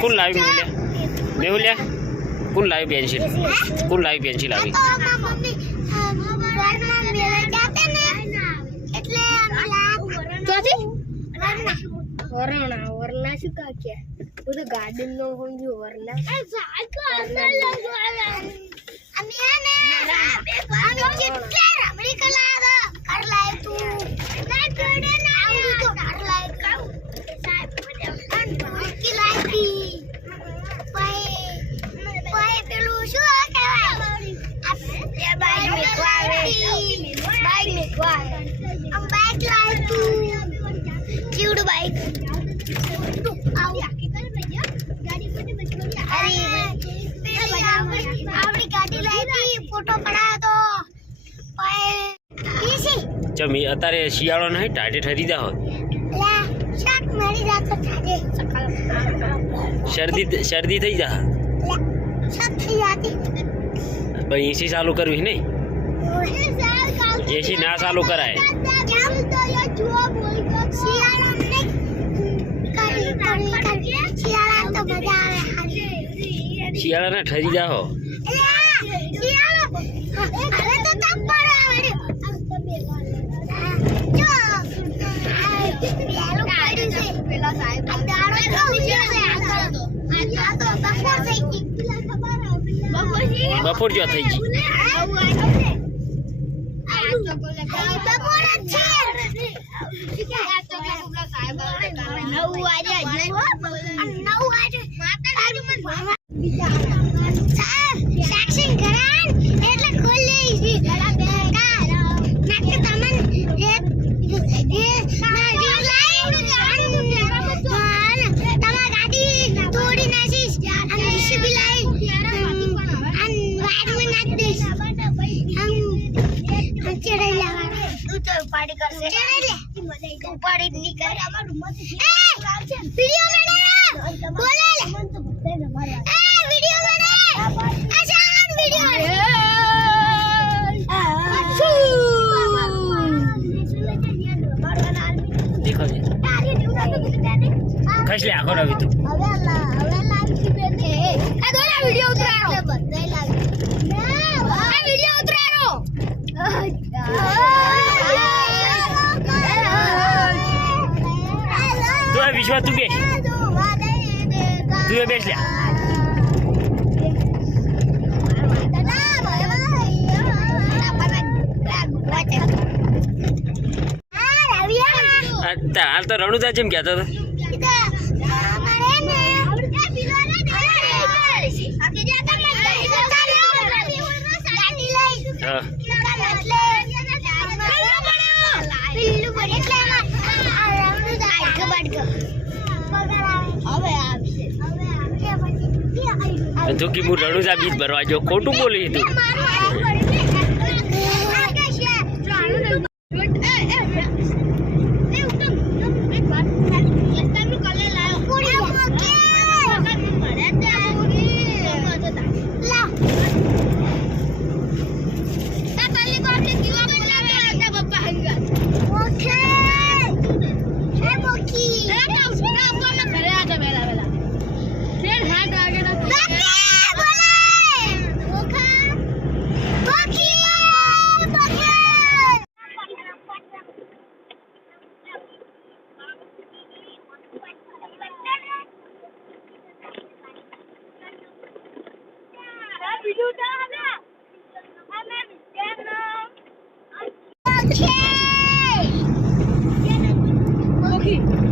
कौन लावी मेहुल्या कौन लावी पेंसिल कौन लावी पेंसिल આવી वरना वरना શું કાકે वो तो गार्डन નો કોણ જો वरना એ સાયકલ અંદર લગાડે અમે આને અમે કેટલા રમણી કલા કર લાય તું ના પડે ના તો કર લાય કાઉ સાહેબ મને કી લાયકી પાય પેલું શું કહેવાય એ બાઈક મેકવાવે हम बाइक लाए तू क्यूट बाइक आपकी गाड़ी लाई थी फोटो पड़ा तो जमी अतारे शियाळो नहीं टाटे ठरी जा हो ला शाक मरी जात थाजे शर्दी થઈ જા ला शाक થઈ जाती भाई एसी चालू करवी नहीं एसी ना चालू कराए शियाळा ना ठरी जा हो बपोर जो थी पार्टी कर ले पार्टी नहीं कर ए वीडियो बना बोले ले ए वीडियो बना आसान वीडियो देखो जी कस ले आखो रवि तू હવે લાવ की બેઠે આ દોરા વીડિયો ઉતારો બધાય લાવી આ વીડિયો ઉતારો तू विश्वास तू बेस बेस लिया हाल तो रणुदा जेम क्या था तो कि मुझे रणुजा बीच भरवा जो खोटू बोली तू Okay.